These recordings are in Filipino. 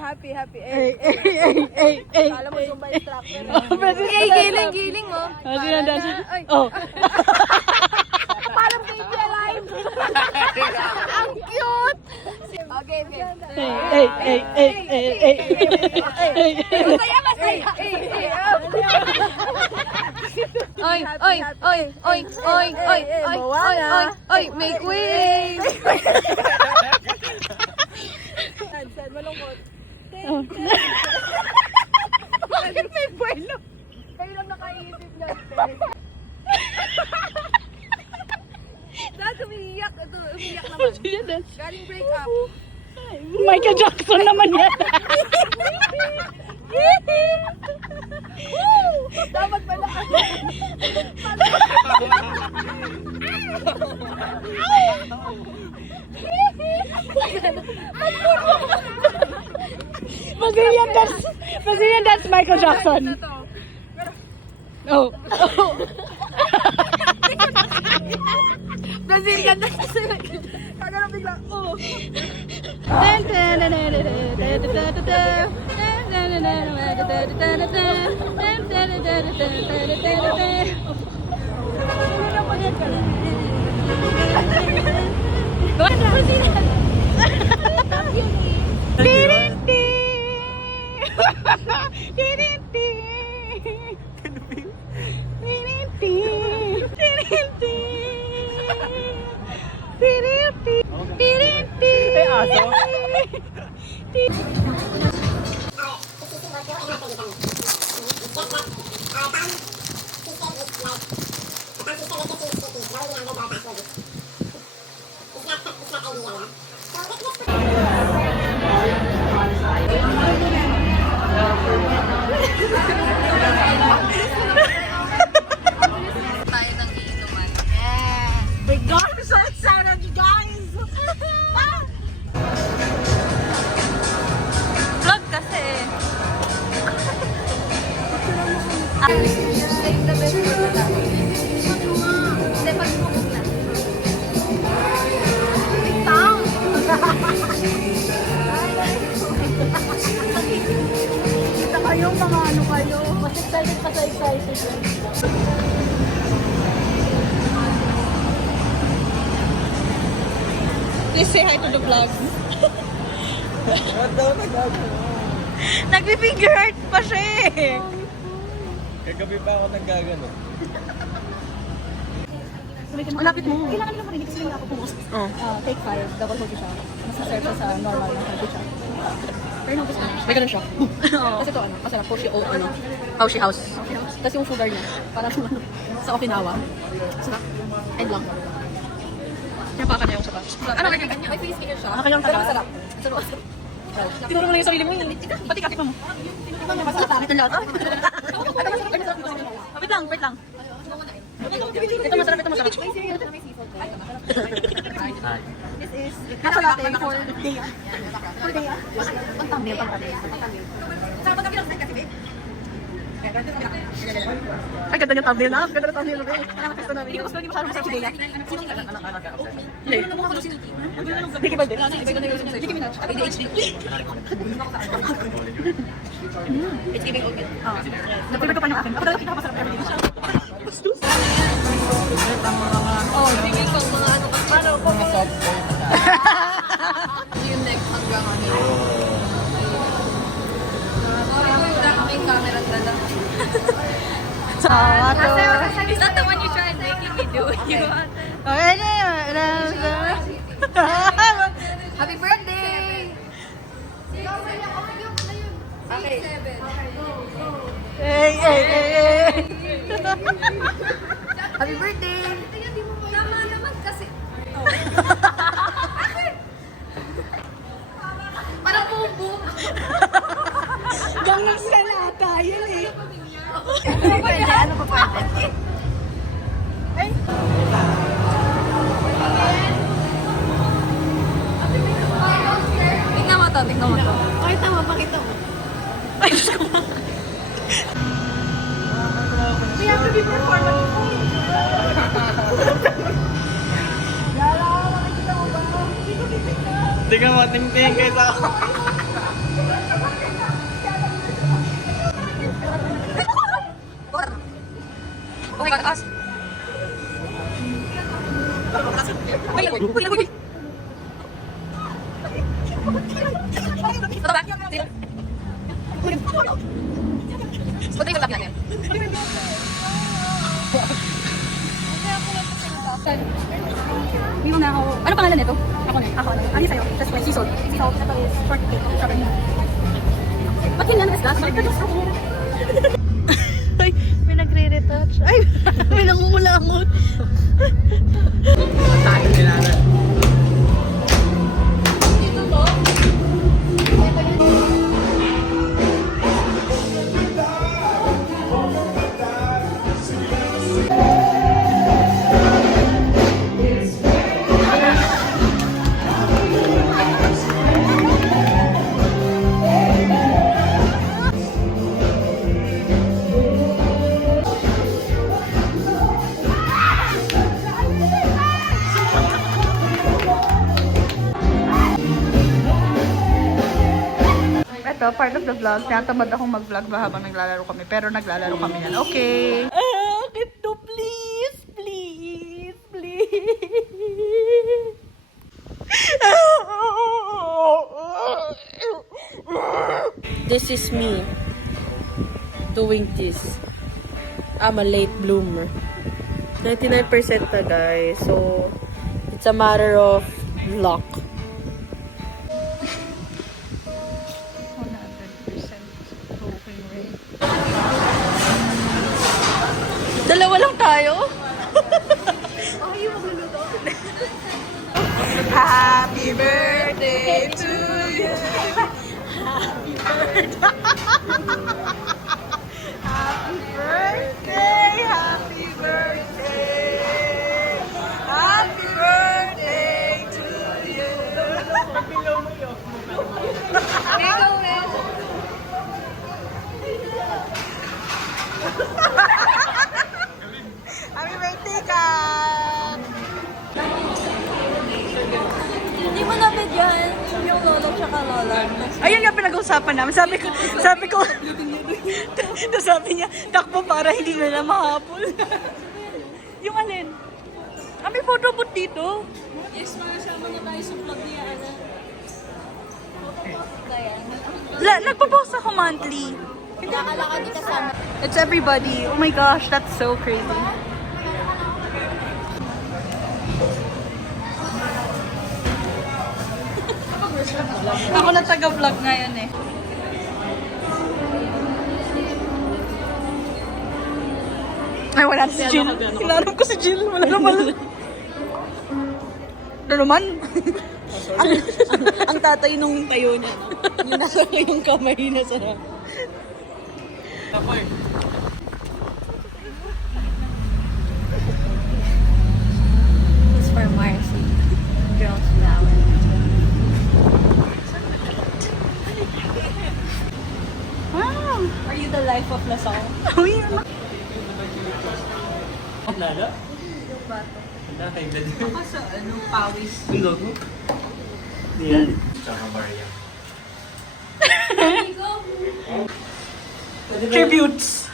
Happy, happy. Alam mo, Zumba instructor. Giling mo. Oh. Parang baby alive. Ang cute. Okay. Oy, make way. Malungkot. Bakit may buwelo? Kayo lang nakaisip na. Dahil umiiyak. Ito, umiiyak naman. Galing break up. Michael Jackson naman yan. Dapat pala. Brazilian dance Michael Jackson. Oh. Brazilian dance. Kagano bigla. Oh. Kayong mga ano kayo, mas excited pa sa excited. Please say hi to the vlog. Nagpi-finger heart pa siya eh. Kagabi pa ako naggagano. Malapit mo. Kailangan nila marinig kasi ako pumus. Take 5, double hockey siya. Mas na-serve siya sa normal na hockey siya. Pero no, gusto May ganun siya. Kasi ito ano, masarap po siya Housey house. Tapos yung sugar niya, parang sa Okinawa. Sarap. End lang. Napaka na yung sapat. Ano kanya kanya? May face maker siya. Kayang Pero taga. masarap. Masarap. Tinuro mo na yung sarili mo yun. Pati kakit mo. Ito niya masarap. Ito lahat. Wait lang. Ito masarap, ito masarap. May cereal na may seafood. This is nasa latte for Dea. For Dea. Pang thumbnail, pang thumbnail. Sa pagkabilang sa kasi, babe. Ay, ganda niya thumbnail na. Ganda na thumbnail na. Hindi ko masyadong masarap si Dea. Sino nga? Hindi. Ano mo ako si Nikki? Ricky Valdez. Nicki Minaj. ADHD. It's giving oatmeal. Napipig ko pa yung akin. Ako talaga pinakamasarap ever dito siya. Oh, sige pang mga ano pa. Paano po? Yung next hanggang ano. Sorry ko wala kaming camera talaga. Is that the one you tried making me do? Happy birthday! Okay. Happy birthday! Tama naman kasi. Parang bubo. Gangang sila ata yun eh. Ano pa pwede? Tignan mo to, tignan mo to. Ay, tama, pakita mo. Ay, Diyos ko. Happy be performance. Hindi ka matingting kayo sa ako. Okay, taas. Ito ba? Punta yung natin. Hindi mo na ako. Ano pangalan nito? Ako na. Ako na. Ano yung sa'yo? Tapos may sea salt. Sea salt. Ito is pork cake. Strawberry. Ba't yun yan? Isda? Balik ka doon. Ay, may nagre-retouch. Ay, may nangungulangot. Tayo kailangan. Ito, part of the vlog. Tinatamad akong mag-vlog ba habang naglalaro kami. Pero naglalaro kami yan. Okay. Ito, please. Please. Please. This is me doing this. I'm a late bloomer. 99% na guys. So, it's a matter of luck. 100% cooking rate. Dalawa lang tayo? Happy birthday to you. Happy birthday. Happy birthday. Happy birthday. Happy birthday to you. Happy birthday, Kat! Hindi mo nabigyan yung lolo tsaka lola. Ayun nga pinag-uusapan namin. Sabi ko, tapos sabi niya, takbo para hindi nila mahabol. Yung alin? May photo booth dito. Yes, makasama niya tayo sa vlog niya, Ana. Nagpo-post ako monthly. Nakakalakad di kasama. It's everybody. Oh my gosh, that's so crazy. Ako na taga-vlog ngayon eh. Ay, wala na si Jill. Hinanap ko si Jill. Wala naman. Ano naman? Ang tatay nung tayo niya, no? Yung nasa yung kamay na sa... Tapoy. It's for Marcy. Girls flower. Wow! Are you the life of Lasal? Oh, yeah. Nada? Nada kay Daddy. Ako sa pawis. Ang logo? Yan. Tsaka Maria. Tributes.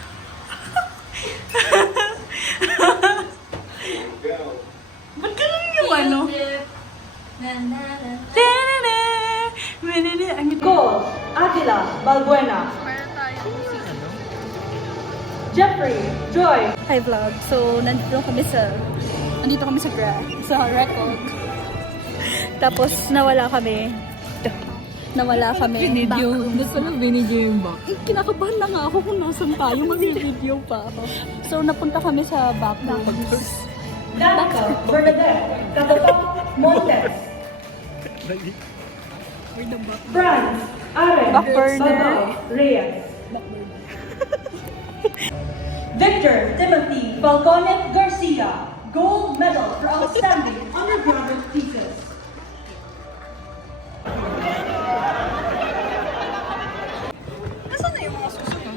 Ba't ganun yung ano? Cole, Agila, Balbuena. Jeffrey, Joy. Hi vlog. So, nandito kami sa record. Tapos, nawala kami. Binidyo. Gusto lang binidyo yung back. Kinakabahan na nga ako kung nasan tayo. Mag-video pa ako. So, napunta kami sa backwards. Danica, Bernadette, Catapult, Montes. Franz, Are, Backburner. Baba, Reyes. Victor Timothy Falconet Garcia, gold medal for outstanding undergraduate thesis. Nasaan na yung mga susunod?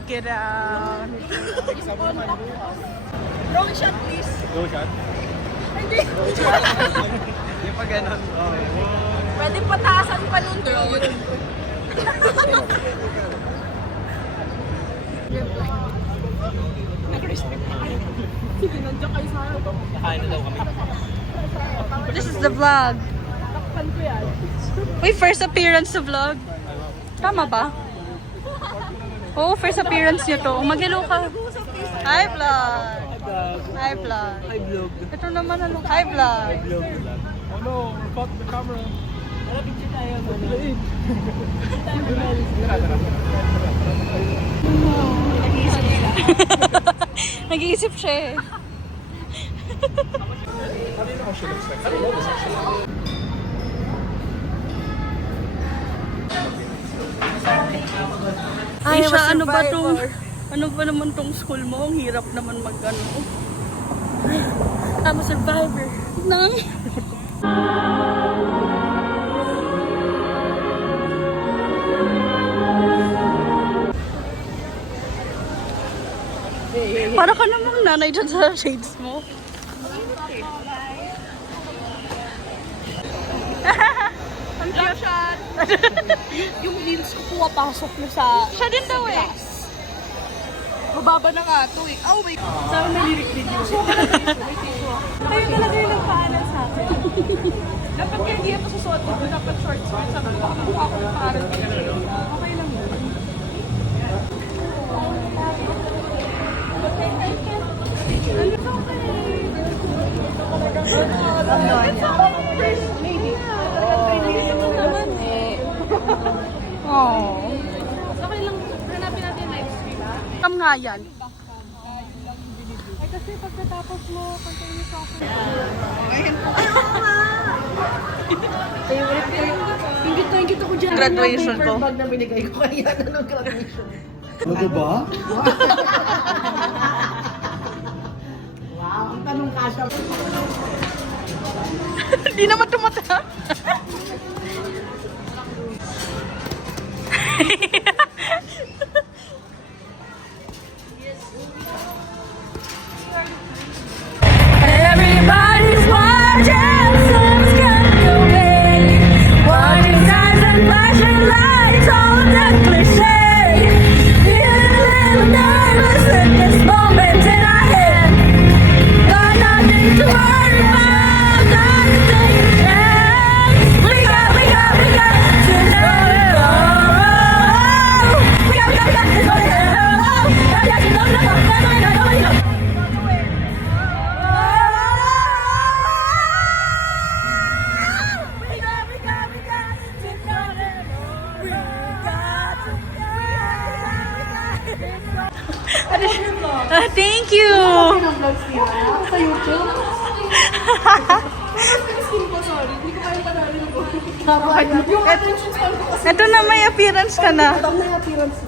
check it out. Wrong shot, please. Go shot. Hindi. Yung pag ganon. Oh. Pwede pataasan pa nun, drone. Sige, nandiyan kayo sa harap. Nakain na daw kami. This is the vlog. Takpan ko yan. Uy, first appearance sa vlog. Tama ba? Oo, first appearance niyo to. Mag-hello ka. Hi, vlog. Hi, vlog. Hi, vlog. Ito naman ano. Hi, vlog. Vlog. Oh no, we're caught the camera. Wala picture tayo. Nag-iisip siya eh. Ay, siya, ano ba tong, ano ba naman tong school mo? Ang hirap naman mag-ano. I'm a survivor. Nang? Para ka namang nanay dyan sa shades mo. Ang shot. Yung heels ko pumapasok na sa... Siya din daw eh. Mababa na nga ito eh. Oh my God. Sabi may lyric video. Kayo talaga yung nagpaaral sa akin. Dapat kaya hindi ako susuot ko. Dapat short skirt. Sabi ko, mukha ko nagpaaral dito. Okay lang yun. It's okay. First lady. Naman eh. Oh. Okay lang. Hanapin natin yung live stream. Kam nga yan. Ay kasi pagkatapos mo, continue sa akin. Ingit ako dyan. Graduation ko. Bag na binigay ko kaya anong graduation. Ano ba? Wow, ang tanong kasha. Hindi naman tumata. Everybody's watching, someone's coming away. Warning signs and flashing lights, all the cliche. Feeling a little nervous at this moment in our head. Got nothing to worry about, got to take a chance. We got to know it all. We got to know it all. Got to know it all. Thank you. Sa YouTube. Yung attention span ko kasi Ito na may appearance ka na. ang may appearance.